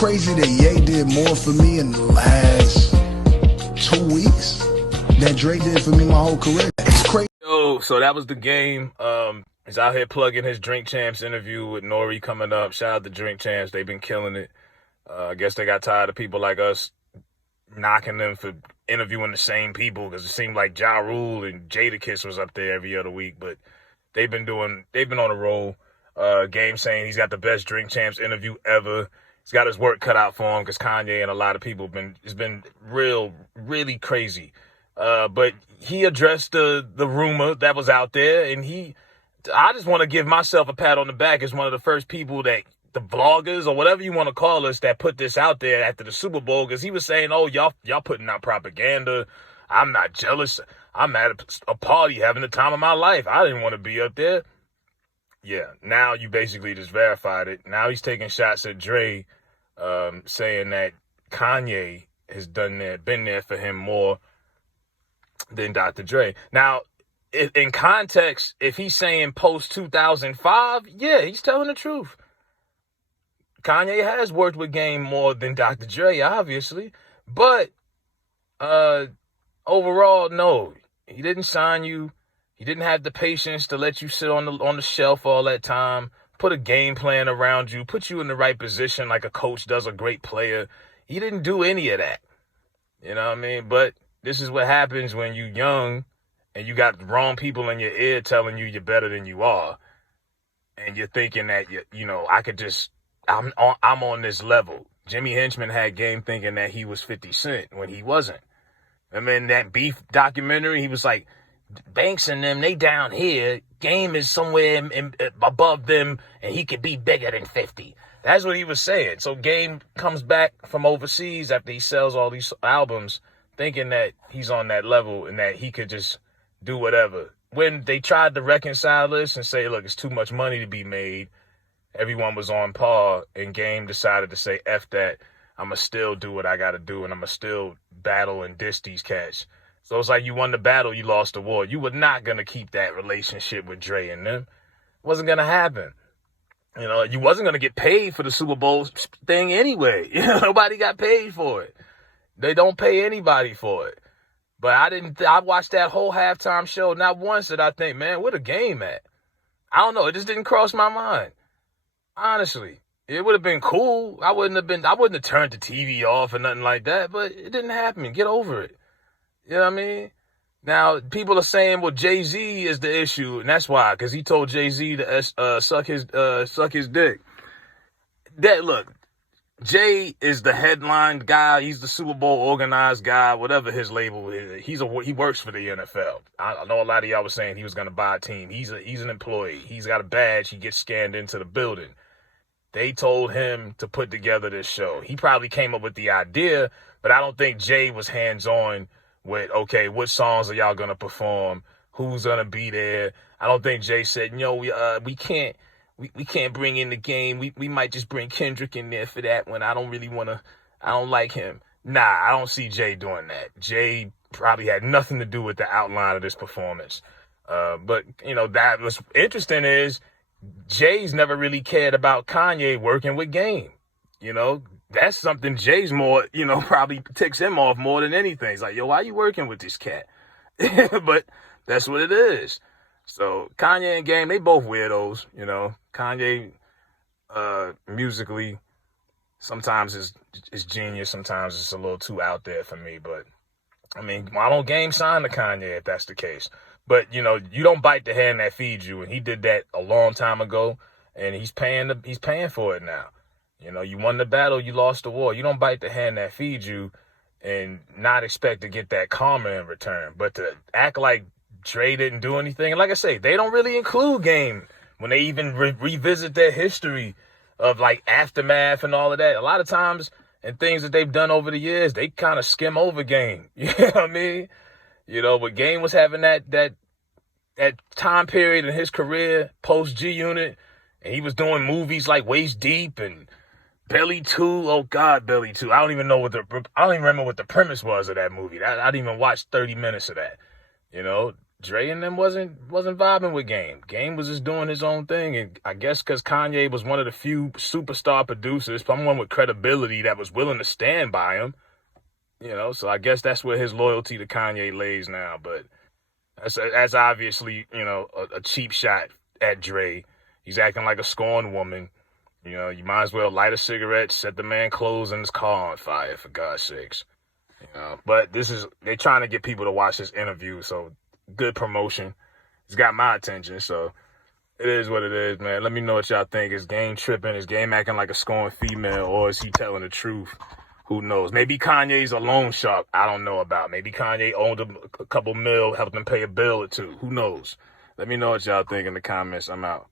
crazy that Ye did more for me in the last 2 weeks than Dre did for me my whole career. It's crazy. Yo, so that was the game. He's out here plugging his Drink Champs interview with Nori coming up. Shout out to Drink Champs. They've been killing it. I guess they got tired of people like us knocking them for interviewing the same people, because it seemed like Ja Rule and Jadakiss was up there every other week, but they've been on a roll. Game saying he's got the best Drink Champs interview ever. He's got his work cut out for him because Kanye and a lot of people it's been really crazy. But he addressed the rumor that was out there, and I just want to give myself a pat on the back as one of the first people that, the vloggers or whatever you want to call us, that put this out there after the Super Bowl, because he was saying, oh, y'all putting out propaganda. I'm not jealous. I'm at a party having the time of my life. I didn't want to be up there. Yeah, now you basically just verified it. Now he's taking shots at Dre, saying that Kanye has been there for him more than Dr. Dre. Now, in context, if he's saying post 2005, yeah, he's telling the truth. Kanye has worked with Game more than Dr. Dre, obviously, but overall, no, he didn't sign you. He didn't have the patience to let you sit on the shelf all that time, put a game plan around you, put you in the right position like a coach does a great player. He didn't do any of that. You know what I mean? But this is what happens when you're young and you got the wrong people in your ear telling you you're better than you are, and you're thinking that I'm on this level. Jimmy Henchman had Game thinking that he was 50 Cent when he wasn't. I mean, that Beef documentary, he was like, Banks and them, they down here. Game is somewhere above them, and he could be bigger than 50. That's what he was saying. So Game comes back from overseas after he sells all these albums, thinking that he's on that level and that he could just do whatever. When they tried to reconcile this and say, look, it's too much money to be made, everyone was on par, and Game decided to say, F that, I'm going to still do what I got to do, and I'm going to still battle and diss these cats. So it's like you won the battle, you lost the war. You were not going to keep that relationship with Dre and them. It wasn't going to happen. You know, you wasn't going to get paid for the Super Bowl thing anyway. You know, nobody got paid for it. They don't pay anybody for it. But I watched that whole halftime show. Not once did I think, man, where the Game at? I don't know. It just didn't cross my mind. Honestly, it would have been cool. I wouldn't have turned the TV off or nothing like that, but it didn't happen. Get over it. You know what I mean? Now, people are saying, well, Jay-Z is the issue, and that's why, because he told Jay-Z to suck his dick. Look, Jay is the headline guy. He's the Super Bowl organized guy, whatever his label is. He works for the NFL. I know a lot of y'all was saying he was going to buy a team. He's an employee. He's got a badge. He gets scanned into the building. They told him to put together this show. He probably came up with the idea, but I don't think Jay was hands-on with, okay, what songs are y'all going to perform? Who's going to be there? I don't think Jay said, we can't bring in the Game. We might just bring Kendrick in there for that one. I don't like him. Nah, I don't see Jay doing that. Jay probably had nothing to do with the outline of this performance. But, that was interesting is Jay's never really cared about Kanye working with Game. That's something Jay's more, probably ticks him off more than anything. He's like, yo, why you working with this cat? But that's what it is. So Kanye and Game, they both weirdos, Kanye, musically, sometimes is genius. Sometimes it's a little too out there for me. But, I mean, why don't Game sign to Kanye if that's the case? But, you don't bite the hand that feeds you. And he did that a long time ago. And he's paying for it now. You won the battle, you lost the war. You don't bite the hand that feeds you and not expect to get that karma in return. But to act like Dre didn't do anything, and like I say, they don't really include Game when they even revisit their history of like Aftermath and all of that. A lot of times, and things that they've done over the years, they kind of skim over Game. You know what I mean? But Game was having that time period in his career, post G-Unit, and he was doing movies like Waist Deep and Belly 2. Oh God, Belly 2. I don't even remember what the premise was of that movie. I didn't even watch 30 minutes of that. Dre and them wasn't vibing with Game. Game was just doing his own thing, and I guess because Kanye was one of the few superstar producers, someone with credibility that was willing to stand by him, so I guess that's where his loyalty to Kanye lays now. But that's obviously, a cheap shot at Dre. He's acting like a scorned woman. You might as well light a cigarette, set the man clothes in his car on fire, for God's sakes. But they're trying to get people to watch this interview, so good promotion. It's got my attention, so it is what it is, man. Let me know what y'all think. Is Game tripping? Is Game acting like a scorned female, or is he telling the truth? Who knows? Maybe Kanye's a loan shark I don't know about. Maybe Kanye owned a couple mil, helped him pay a bill or two. Who knows? Let me know what y'all think in the comments. I'm out.